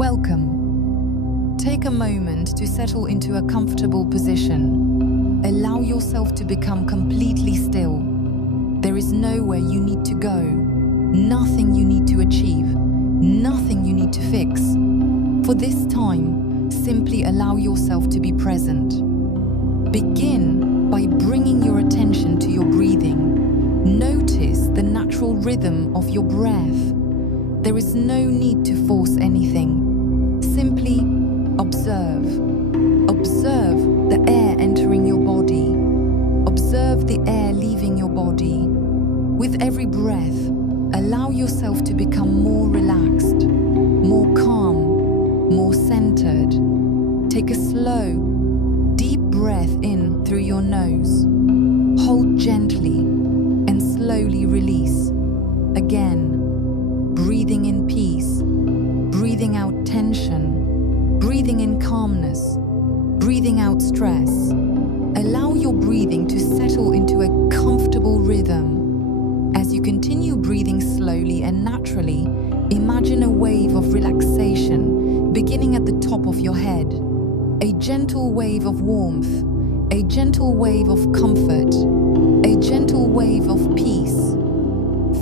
Welcome. Take a moment to settle into a comfortable position. Allow yourself to become completely still. There is nowhere you need to go, nothing you need to achieve, nothing you need to fix. For this time, simply allow yourself to be present. Begin by bringing your attention to your breathing. Notice the natural rhythm of your breath. There is no need to force anything. Simply observe. Observe the air entering your body. Observe the air leaving your body. With every breath, allow yourself to become more relaxed, more calm, more centered. Take a slow, deep breath in through your nose. Hold gently and slowly release. Again, breathing in peace, breathing out tension, breathing in calmness, breathing out stress. Allow your breathing to settle into a comfortable rhythm. As you continue breathing slowly and naturally, imagine a wave of relaxation beginning at the top of your head. A gentle wave of warmth, a gentle wave of comfort, a gentle wave of peace.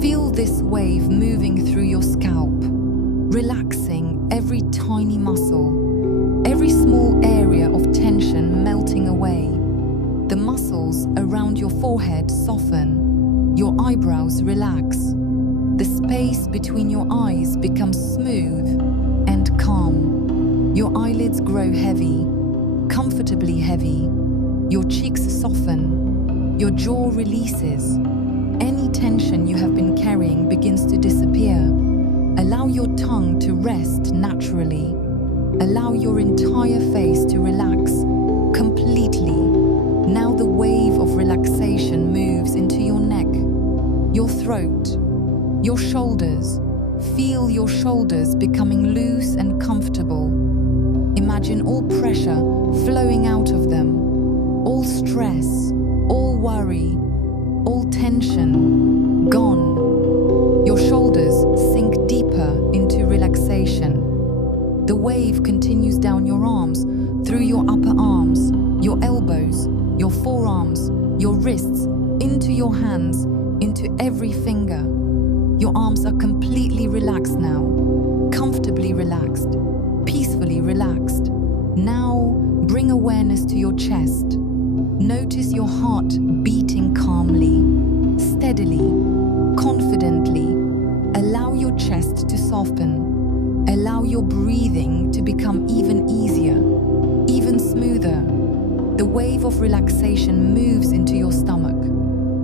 Feel this wave moving through your scalp, relaxing every tiny muscle, every small area of tension melting away. The muscles around your forehead soften, your eyebrows relax. The space between your eyes becomes smooth and calm. Your eyelids grow heavy, comfortably heavy. Your cheeks soften, your jaw releases. Any tension you have been carrying begins to disappear. Allow your tongue to rest naturally. Allow your entire face to relax completely. Now the wave of relaxation moves into your neck, your throat, your shoulders. Feel your shoulders becoming loose and comfortable. Imagine all pressure flowing out of them, all stress, all worry, all tension gone. Your shoulders sink deeper into relaxation. The wave continues down your arms, through your upper arms, your elbows, your forearms, your wrists, into your hands, into every finger. Your arms are completely relaxed now, comfortably relaxed, peacefully relaxed. Now bring awareness to your chest. Notice your heart beating calmly, steadily, confidently. Allow your chest to soften. Allow your breathing to become even easier, even smoother. The wave of relaxation moves into your stomach,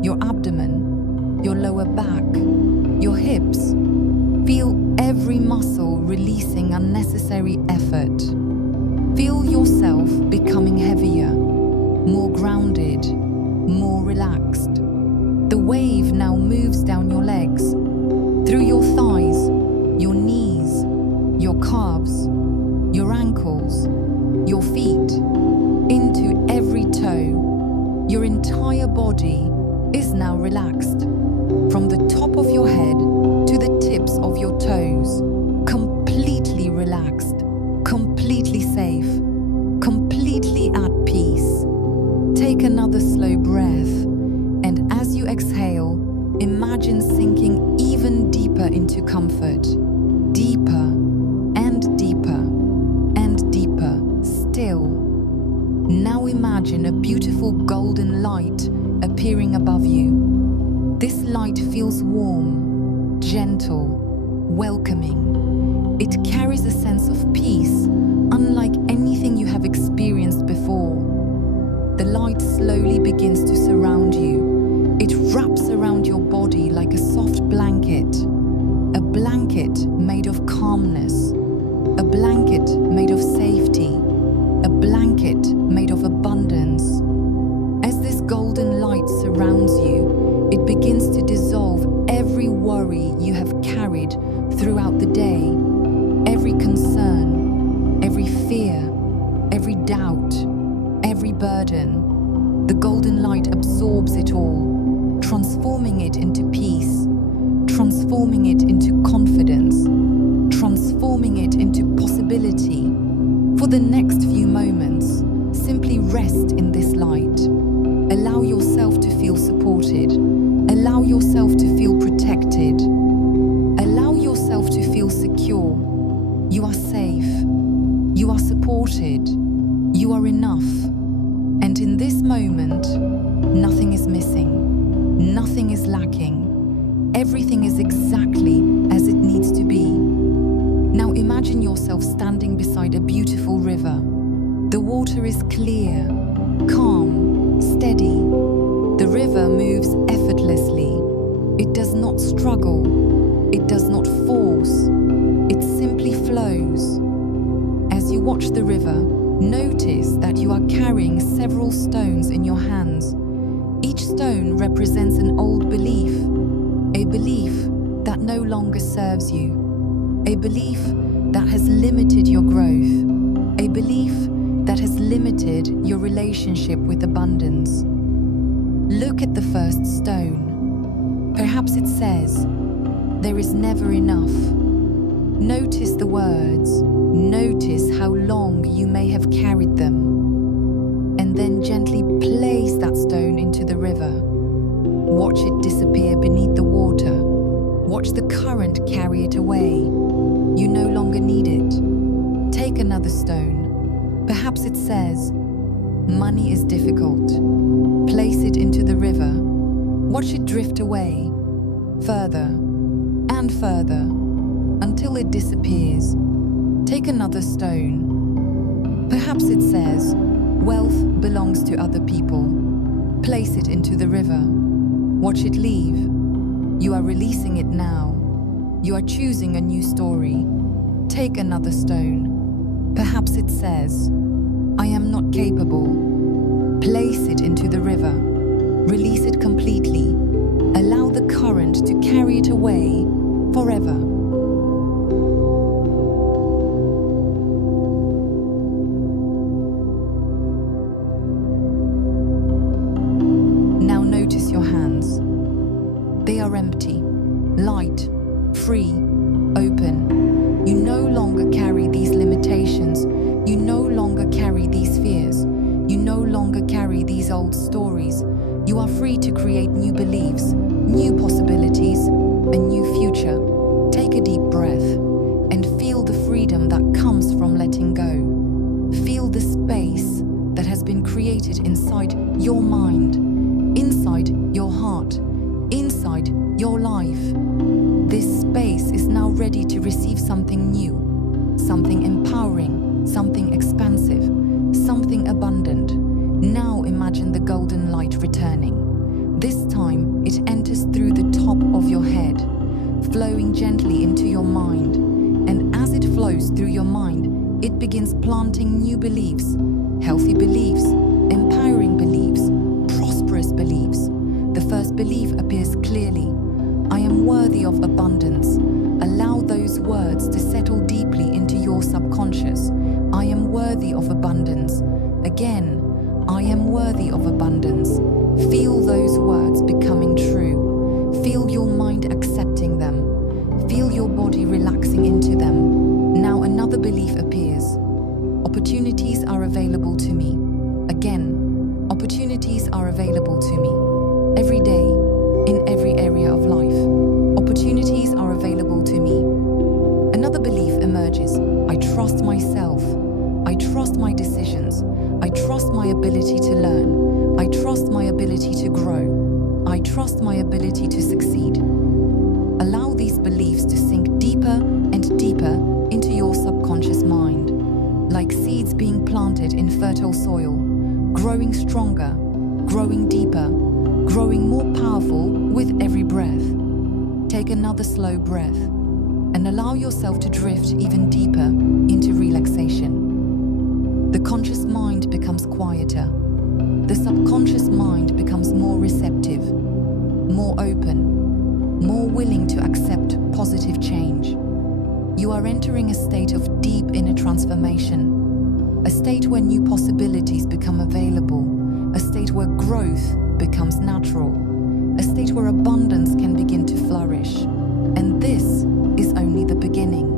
your abdomen, your lower back, your hips. Feel every muscle releasing unnecessary effort. Feel yourself becoming heavier, more grounded, more relaxed. The wave now moves down your legs, through your thighs, your knees, your calves, your ankles, your feet, into every toe. Your entire body is now relaxed, from the top of your head to the tips of your toes, completely relaxed, completely safe, completely at peace. Take another slow breath, and as you exhale, imagine sinking even deeper into comfort, deeper and deeper and deeper still. Now imagine a beautiful golden light appearing above you. This light feels warm, gentle, welcoming. It carries a sense of peace, unlike anything you have experienced before. The light slowly begins to surround you. It wraps around your body like a soft blanket, a blanket made of calmness, a blanket made of safety, a blanket made of abundance. As this golden light surrounds you, it begins to dissolve every worry you have carried throughout the day, every concern, every fear, every doubt, every burden. The golden light absorbs it all, transforming it into peace, transforming it into confidence, transforming it into possibility. possibility. For the next few moments, simply rest in this light. Allow yourself to feel supported. Allow yourself to feel protected. Allow yourself to feel secure. You are safe. You are supported. You are enough. And in this moment, nothing is missing. Nothing is lacking. Everything is exactly as it needs to be. Now imagine yourself standing beside a beautiful river. The water is clear, calm, steady. The river moves effortlessly. It does not struggle. It does not force. It simply flows. As you watch the river, notice that you are carrying several stones in your hands. Each stone represents an old belief, a belief that no longer serves you, a belief that has limited your growth, a belief that has limited your relationship with abundance. Look at the first stone. Perhaps it says, "There is never enough." Notice the words. Notice how long you may have carried them. And then gently place that stone into the river. Watch it disappear beneath the water. Watch the current carry it away. You no longer need it. Take another stone. Perhaps it says, "Money is difficult." Place it into the river. Watch it drift away, further and further, until it disappears. Take another stone. Perhaps it says, "Wealth belongs to other people." Place it into the river. Watch it leave. You are releasing it now. You are choosing a new story. Take another stone. Perhaps it says, "I am not capable." Place it into the river. Release it completely. Allow the current to carry it away forever. Now notice your hands. They are empty, light, free, open. You no longer carry these limitations. You no longer carry these fears. You no longer carry these old stories. You are free to create new beliefs, new possibilities, a new future. Take a deep breath and feel the freedom that comes from letting go. Feel the space that has been created inside your mind, inside your heart, inside your life. This space is now ready to receive something new, something empowering, something expansive, something abundant. Now imagine the golden light returning. This time it enters through the top of your head, flowing gently into your mind. And as it flows through your mind, it begins planting new beliefs, healthy beliefs, empowering beliefs, prosperous beliefs. The first belief appears clearly. I am worthy of abundance. Allow those words to settle deeply into your subconscious. I am worthy of abundance. Again, I am worthy of abundance. Feel those words becoming true. Feel your mind accepting them. Feel your body relaxing into them. Now another belief appears. Opportunities are available to me. Again, opportunities are available to me. Every day, in every area of life, opportunities are available to me. Another belief emerges. I trust myself. I trust my decisions. I trust my ability to learn. I trust my ability to grow. I trust my ability to succeed. Allow these beliefs to sink deeper and deeper into your subconscious mind, like seeds being planted in fertile soil, growing stronger, growing deeper, growing more powerful with every breath. Take another slow breath and allow yourself to drift even deeper into relaxation. The conscious mind becomes quieter. The subconscious mind becomes more receptive, more open, more willing to accept positive change. You are entering a state of deep inner transformation, a state where new possibilities become available, a state where growth becomes natural, a state where abundance can begin to flourish. And this is only the beginning.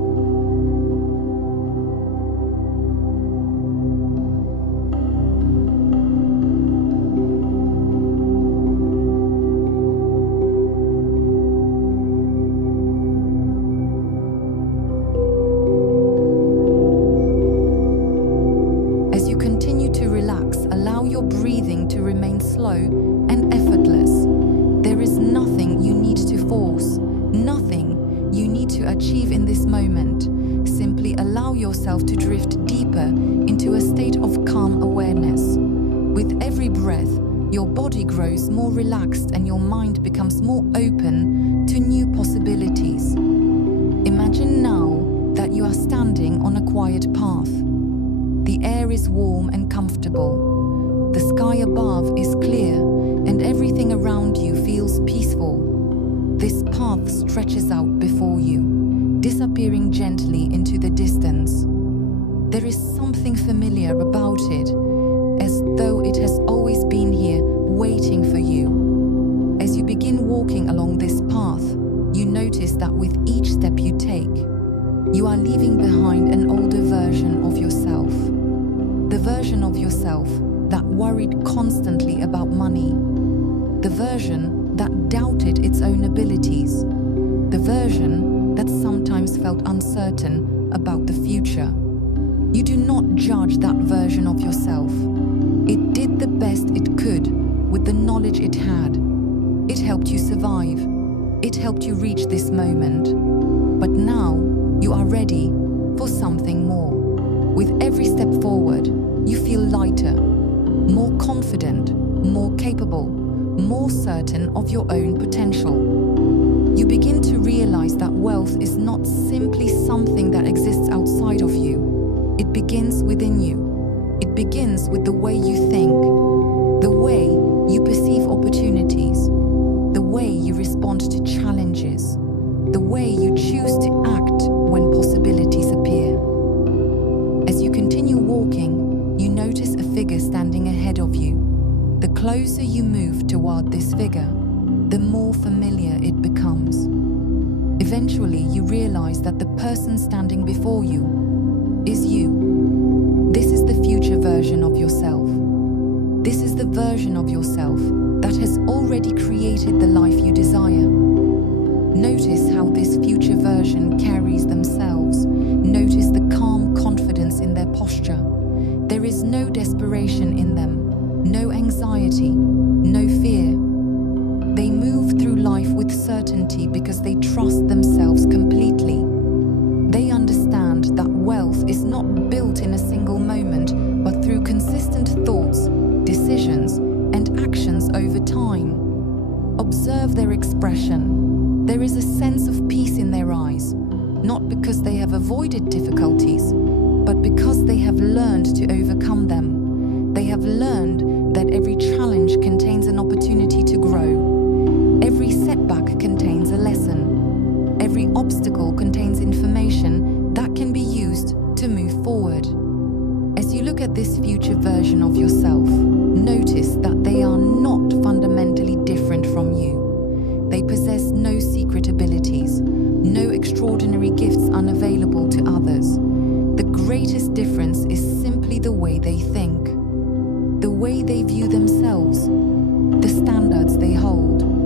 to achieve in this moment, simply allow yourself to drift deeper into a state of calm awareness. With every breath, your body grows more relaxed and your mind becomes more open to new possibilities. Imagine now that you are standing on a quiet path. The air is warm and comfortable. The sky above is clear and everything around you feels peaceful. This path stretches out before you, disappearing gently into the distance. There is something familiar about it, as though it has always been here, waiting for you. As you begin walking along this path, you notice that with each step you take, you are leaving behind an older version of yourself. The version of yourself that worried constantly about money. The version that doubted its own abilities. The version that sometimes felt uncertain about the future. You do not judge that version of yourself. It did the best it could with the knowledge it had. It helped you survive. It helped you reach this moment. But now you are ready for something more. With every step forward, you feel lighter, more confident, more capable, more certain of your own potential. You begin to realize that wealth is not simply something that exists outside of you. It begins within you. It begins with the way you think, the way you perceive opportunities, the way you respond to challenges, the way you choose to act when possibilities appear. As you continue walking, you notice a figure standing ahead of you. The closer you move toward this figure, the more familiar it becomes. Eventually, you realize that the person standing before you is you. This is the future version of yourself. This is the version of yourself that has already created the life you desire. Notice how this future version carries themselves. Notice the calm confidence in their posture. There is no desperation in them, no anxiety, no fear. They move through life with certainty because they trust themselves completely. They understand that wealth is not built in a single moment, but through consistent thoughts, decisions, and actions over time. Observe their expression. There is a sense of peace in their eyes, not because they have avoided difficulties, but because they have learned to overcome them. They have learned that every challenge contains an opportunity to grow. Every setback contains a lesson. Every obstacle contains information that can be used to move forward. As you look at this future version of yourself, notice that they are not fundamentally different from you. They possess no secret abilities, no extraordinary gifts unavailable to others. The greatest difference is simply the way they think, the way they view themselves, the standards they hold,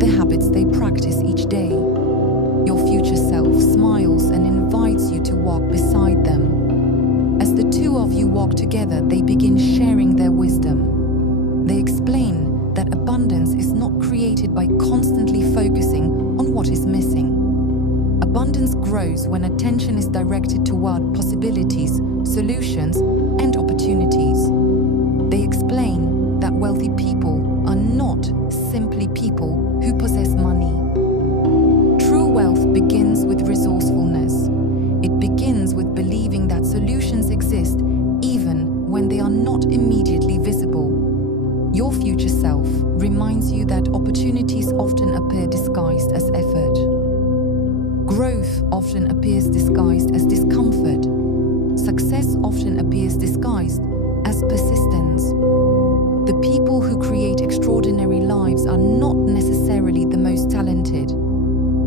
the habits they practice each day. Your future self smiles and invites you to walk beside them. As the two of you walk together, they begin sharing their wisdom. They explain that abundance is not created by constantly focusing on what is missing. Abundance grows when attention is directed toward possibilities, solutions, and opportunities. They explain that wealthy people are not simply people who possess money. True wealth begins with resourcefulness. It begins with believing that solutions exist even when they are not immediately visible. Your future self reminds you that opportunities often appear disguised as effort. Growth often appears disguised as discomfort. Success often appears disguised as persistence. The people who create extraordinary lives are not necessarily the most talented.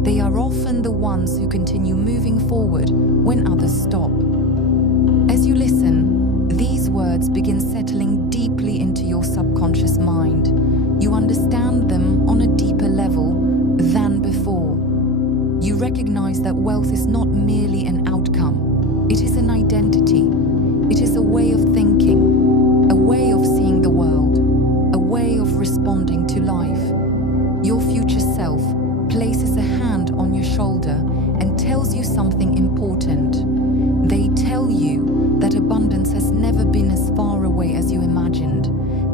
They are often the ones who continue moving forward when others stop. As you listen, these words begin settling deeply into your subconscious mind. You understand them on a deeper level than before. You recognize that wealth is not merely an outcome. It is an identity. It is a way of thinking, a way of seeing the world, a way of responding to life. Your future self places a hand on your shoulder and tells tells you something important. They tell you that abundance has never been as far away as you imagined.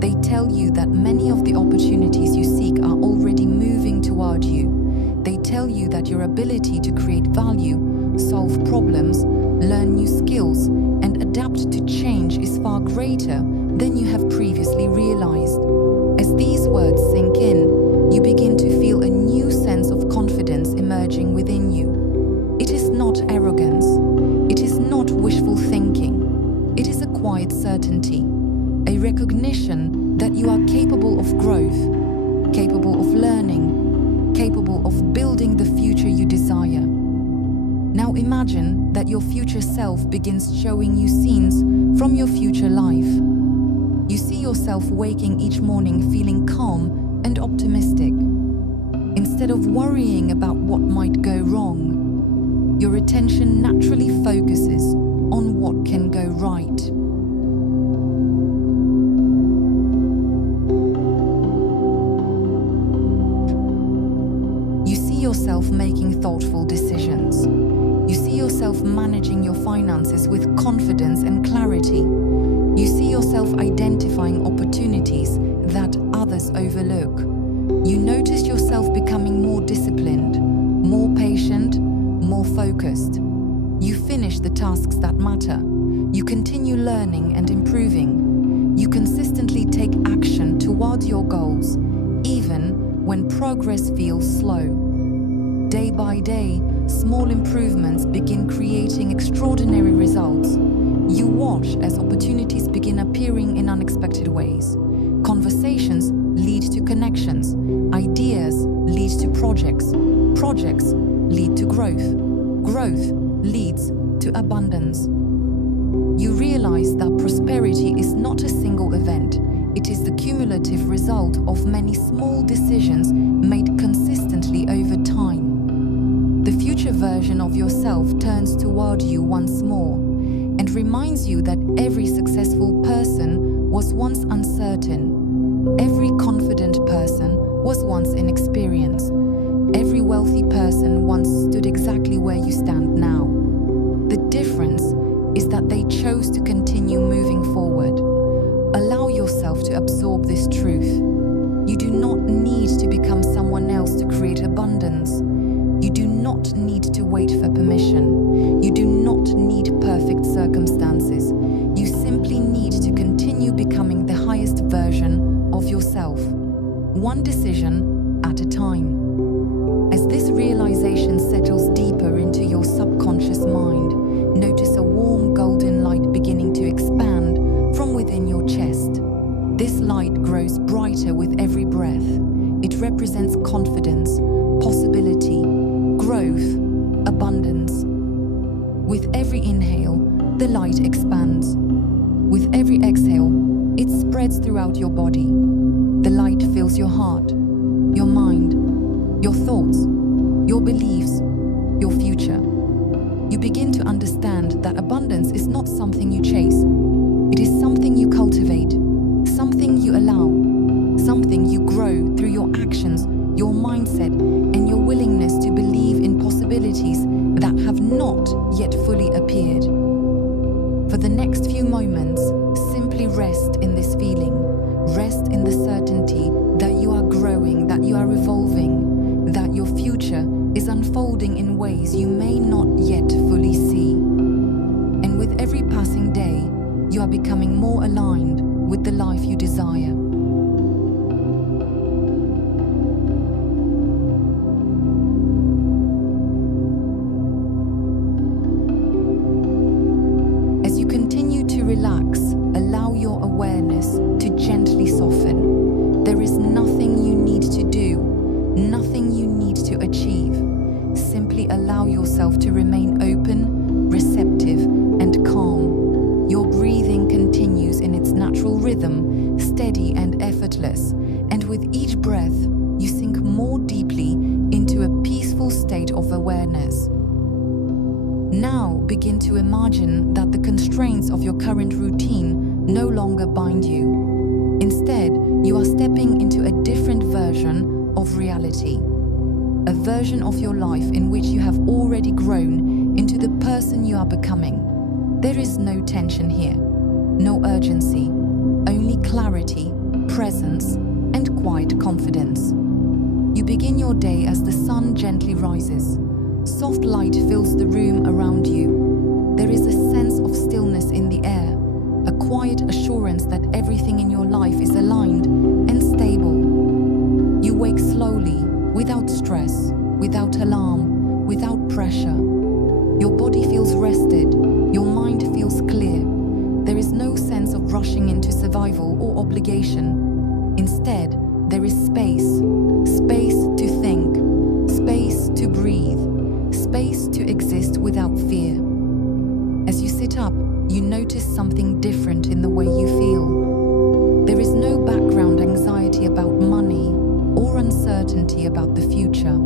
They tell you that many of the opportunities you seek are already moving toward you. They tell you that your ability to create value, solve problems, learn new skills, and adapt to change is far greater than you have previously realized. As these words sink in, you begin to feel a new sense of confidence emerging within you. It is not arrogance. It is not wishful thinking. It is a quiet certainty, a recognition that you are capable of growth, capable of learning, capable of building the future you desire. Now imagine that your future self begins showing you scenes from your future life. You see yourself waking each morning feeling calm and optimistic. Instead of worrying about what might go wrong, your attention naturally focuses on what can go right. You see yourself making thoughtful decisions. You see yourself managing your finances with confidence and clarity. You see yourself identifying opportunities that others overlook. You notice yourself becoming more disciplined, more patient, more focused. You finish the tasks that matter. You continue learning and improving. You consistently take action towards your goals, even when progress feels slow. Day by day, small improvements begin creating extraordinary results. You watch as opportunities begin appearing in unexpected ways. Conversations lead to connections. Ideas lead to projects. Projects lead to growth. Growth leads to abundance. You realize that prosperity is not a single event. It is the cumulative result of many small decisions made consistently over time. The future version of yourself turns toward you once more and reminds you that every successful person was once uncertain. Every confident person was once inexperienced. Every wealthy person once stood exactly where you stand now. The difference is that they chose to continue moving forward. Allow yourself to absorb this truth. You do not need to become someone else to create abundance. You do not need to wait for permission. You do not need perfect circumstances. You simply need to continue becoming the highest version of yourself, one decision at a time. As this realization settles deeper into your subconscious mind, notice a warm golden light beginning to expand from within your chest. This light grows brighter with every breath. It represents confidence, possibility, growth, abundance. With every inhale, the light expands. With every exhale, it spreads throughout your body. The light fills your heart, your mind, your thoughts, your beliefs, your future. You begin to understand that abundance is not something you chase. It is something you cultivate, something you allow, something you grow through your actions, your mindset, and your willingness to believe in possibilities that have not yet fully appeared. For the next few moments, simply rest in this feeling. Rest in the certainty that you are growing, that you are evolving, that your future is unfolding in ways you may not yet fully see. And with every passing day, you are becoming more aligned with the life you desire. As you continue to relax, allow your awareness to gently soften. There is nothing you need to do, nothing you need to achieve. Simply allow yourself to remain open, receptive, and calm. Your breathing continues in its natural rhythm, steady and effortless, and with each breath, you sink more deeply into a peaceful state of awareness. Now begin to imagine that the constraints of your current routine no longer bind you. Instead, you are stepping into a different version of reality. a version of your life in which you have already grown into the person you are becoming. There is no tension here, no urgency, only clarity, presence, and quiet confidence. You begin your day as the sun gently rises. Soft light fills the room around you. There is a sense of stillness in the air, a quiet assurance that everything in your life is aligned and stable. You wake slowly, without stress, without alarm, without pressure. Your body feels rested, your mind feels clear. There is no sense of rushing into survival or obligation. Instead, there is space to think, space to breathe, space to exist without fear. As you sit up, you notice something different in the way you feel. There is no background anxiety about money or uncertainty about the future.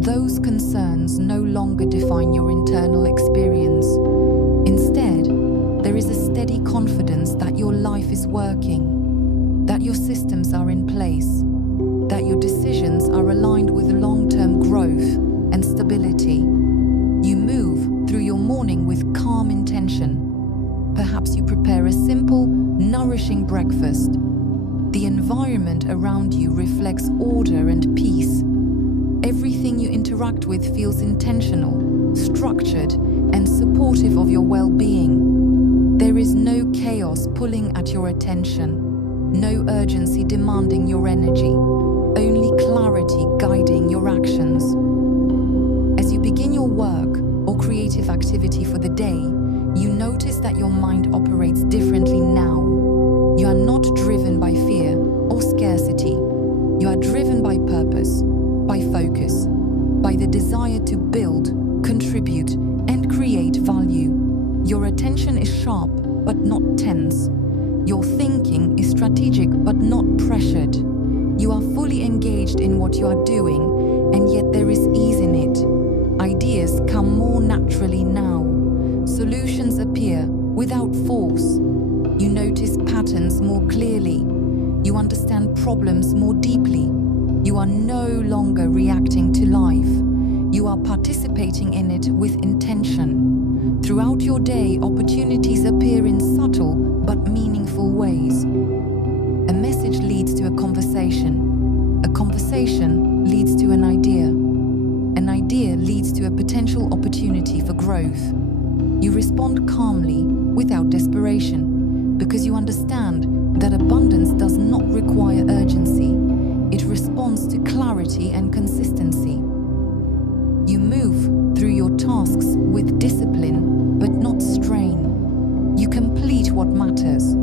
Those concerns no longer define your internal experience. Instead, there is a steady confidence that your life is working, that your systems are in place, that your decisions are aligned with long-term growth and stability. You move through your morning with calm intention. Perhaps you prepare a simple, nourishing breakfast. The environment around you reflects order and peace. Everything you interact with feels intentional, structured, and supportive of your well-being. There is no chaos pulling at your attention, no urgency demanding your energy, only clarity guiding your actions. As you begin your work or creative activity for the day, you notice that your mind operates differently now. You are not driven by fear or scarcity. You are driven by purpose, by focus, by the desire to build, contribute, and create value. Your attention is sharp but not tense. Your thinking is strategic but not pressured. You are fully engaged in what you are doing, and yet there is ease in it. Ideas come more naturally now. Solutions appear without force. You notice patterns more clearly. You understand problems more deeply. You are no longer reacting to life. You are participating in it with intention. Throughout your day, opportunities appear in subtle but meaningful ways. A message leads to a conversation. A conversation leads to an idea. An idea leads to a potential opportunity for growth. You respond calmly, without desperation, because you understand that abundance does not require urgency. It responds to clarity and consistency. You move through your tasks with discipline, but not strain. You complete what matters.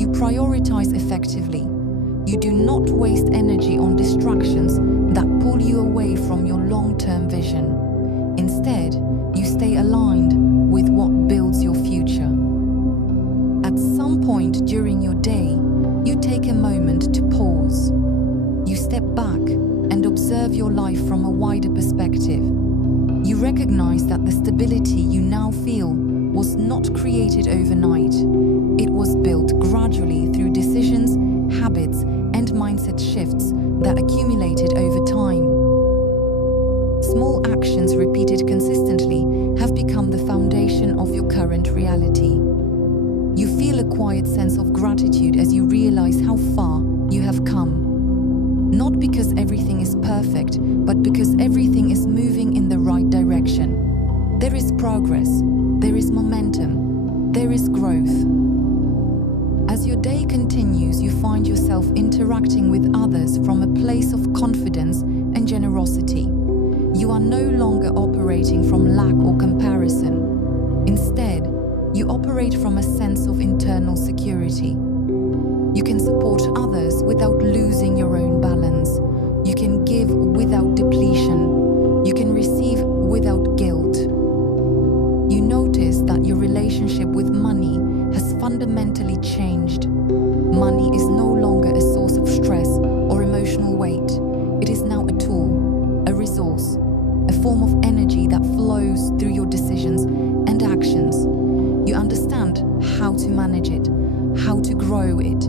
You prioritize effectively. You do not waste energy on distractions that pull you away from your long-term vision. Instead, you stay aligned with what builds your future. At some point during your day, you take a moment to pause. You step back and observe your life from a wider perspective. You recognize that the stability you now feel was not created overnight. It was built gradually through decisions, habits, and mindset shifts that accumulated over time. Small actions repeated consistently have become the foundation of your current reality. You feel a quiet sense of gratitude as you realize how far you have come. Not because everything is perfect, but because everything is moving in the right direction. There is progress, there is momentum, there is growth. As your day continues, you find yourself interacting with others from a place of confidence and generosity. You are no longer operating from lack or comparison. Instead, you operate from a sense of internal security. You can support others without losing your own balance. You can give without depletion. You can receive without guilt. You notice that your relationship with money has fundamentally changed. Money is no longer a source of stress or emotional weight. It is now a tool, a resource, a form of energy that flows through your decisions and actions. You understand how to manage it, how to grow it,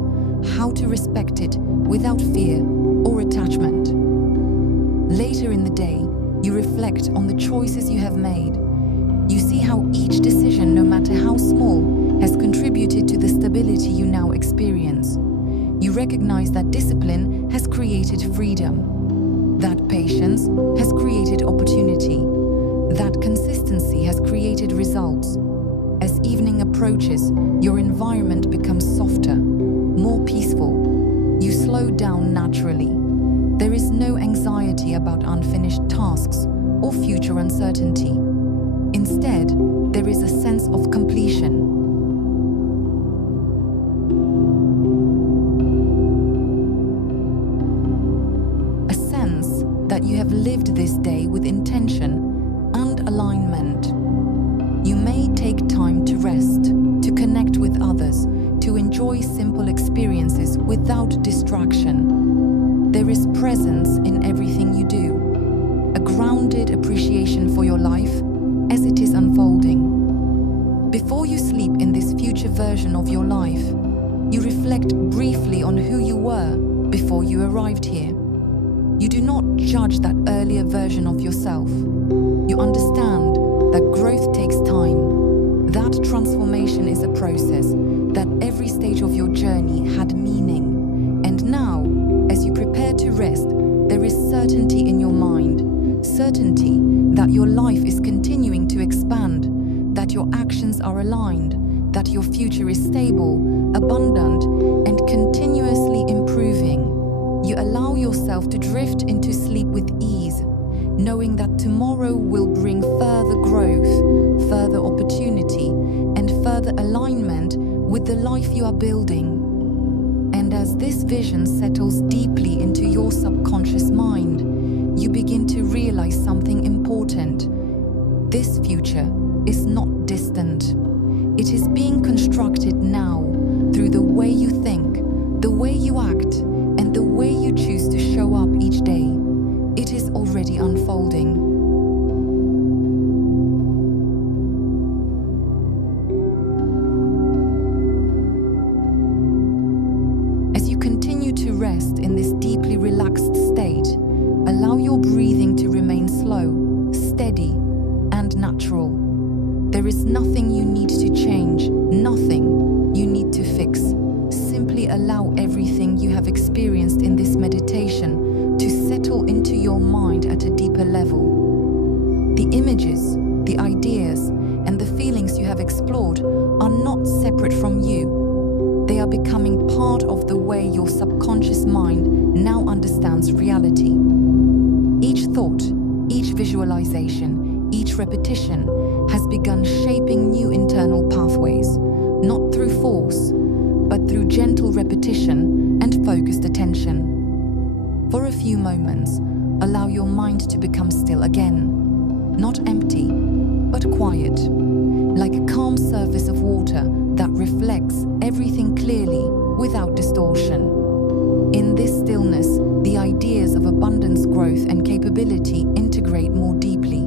how to respect it without fear or attachment. Later in the reflect on the choices you have made, you see how each decision, no matter how small, has contributed to the stability you now experience. You recognize that discipline has created freedom, that patience has created opportunity, that consistency has created results. As evening approaches, your environment becomes softer, more peaceful. You slow down naturally. There is no anxiety about unfinished tasks or future uncertainty. Instead, there is a sense of completion. A sense that you have lived this day with intention and alignment. You may take time to rest, to connect with others, to enjoy simple experiences without distraction. There is presence in everything you do, a grounded appreciation for your life as it is unfolding. Before you sleep in this future version of your life, you reflect briefly on who you were before you arrived here. You do not judge that earlier version of yourself. You understand that growth takes time, that transformation is a process, that every stage of your journey had meaning. And now, as you prepare to rest, there is certainty in your mind, certainty that your life is continuing to expand, that your actions are aligned, that your future is stable, abundant, and continuously improving. You allow yourself to drift into sleep with ease, knowing that tomorrow will bring further growth, further opportunity, and further alignment with the life you are building. And as this vision settles deeply into your subconscious mind, you begin to realize something important. This future is not distant. It is being constructed now through the way you think, the way you act, and the way you choose to show up each day. It is already unfolding. As you continue to rest in this deeply relaxed state, allow your breathing to remain slow, steady, and natural. There is nothing you need to change, nothing you need to fix. Simply allow everything you have experienced in this meditation to settle into your mind at a deeper level. The images, the ideas, and the feelings you have explored are not separate from you. They are becoming part of the way your subconscious mind now understands reality. Each thought, each visualization, each repetition has begun shaping new internal pathways, not through force, but through gentle repetition and focused attention. For a few moments, allow your mind to become still again, not empty, but quiet, like a calm surface of water that reflects everything clearly without distortion. In this stillness, the ideas of abundance, growth, and capability integrate more deeply.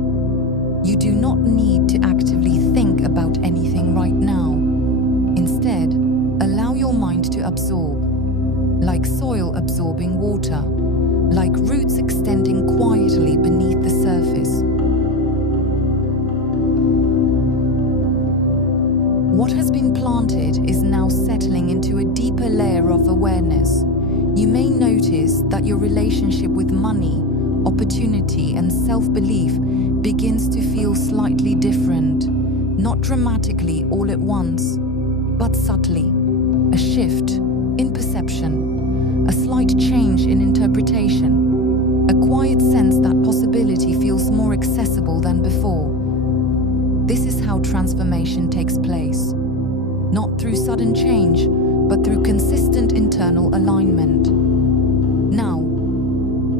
You do not need to actively think about anything right now. Instead, allow your mind to absorb, like soil absorbing water, like roots extending quietly beneath the surface. What has been planted is now settling into a deeper layer of awareness. You may notice that your relationship with money, opportunity, and self-belief begins to feel slightly different, not dramatically all at once, but subtly. A shift in perception, a slight change in interpretation, a quiet sense that possibility feels more accessible than before. This is how transformation takes place, not through sudden change, but through consistent internal alignment. Now,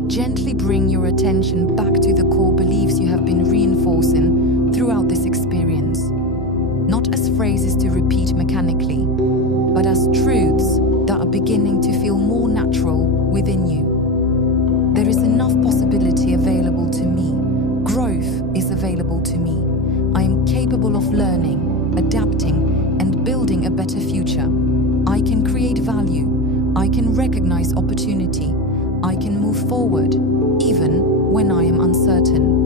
gently bring your attention back to the core beliefs you have been reinforcing throughout this experience, not as phrases to repeat mechanically, but as truths that are beginning to feel more natural within you. There is enough possibility available to me. Growth is available to me. I am capable of learning, adapting, and building a better future. I can create value. I can recognize opportunity. I can move forward, even when I am uncertain.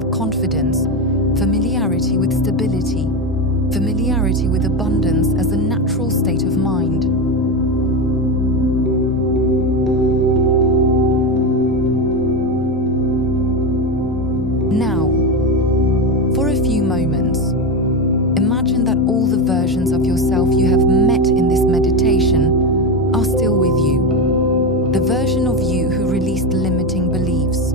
with confidence, familiarity with stability, familiarity with abundance as a natural state of mind. Now, for a few moments, imagine that all the versions of yourself you have met in this meditation are still with you. The version of you who released limiting beliefs.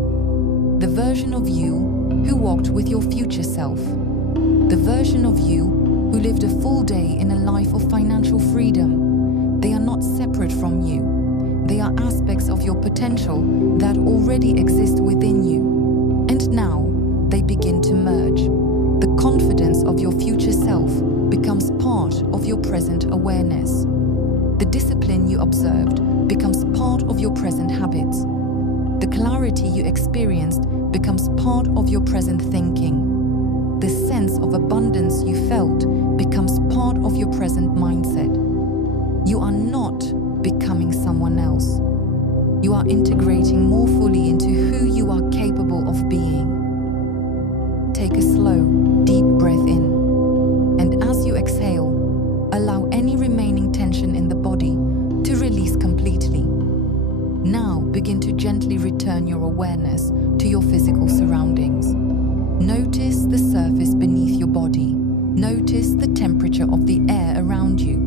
The version of you who walked with your future self. The version of you who lived a full day in a life of financial freedom. They are not separate from you. They are aspects of your potential that already exist within you. And now, they begin to merge. The confidence of your future self becomes part of your present awareness. The discipline you observed becomes part of your present habits. The clarity you experienced becomes part of your present thinking. The sense of abundance you felt becomes part of your present mindset. You are not becoming someone else. You are integrating more fully into who you are capable of being. Take a slow, deep breath in, and as you exhale, allow any remaining tension in the body to release completely. Now begin to gently return your awareness to your physical surroundings. Notice the surface beneath your body. Notice the temperature of the air around you.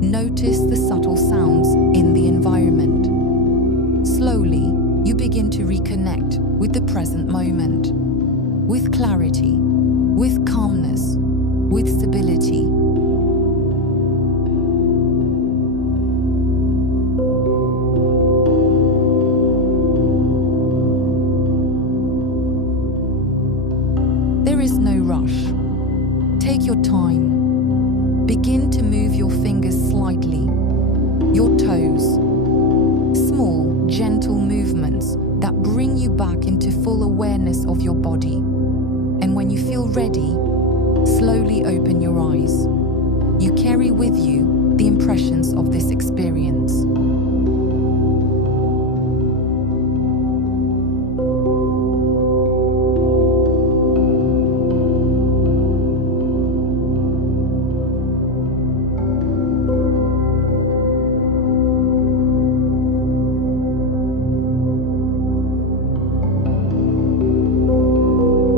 Notice the subtle sounds in the environment. Slowly, you begin to reconnect with the present moment. With clarity, with calmness, with stability. There is no rush. Take your time. Begin to move your fingers slightly, your toes. Small, gentle movements that bring you back into full awareness of your body. And when you feel ready, slowly open your eyes. You carry with you the impressions of this experience.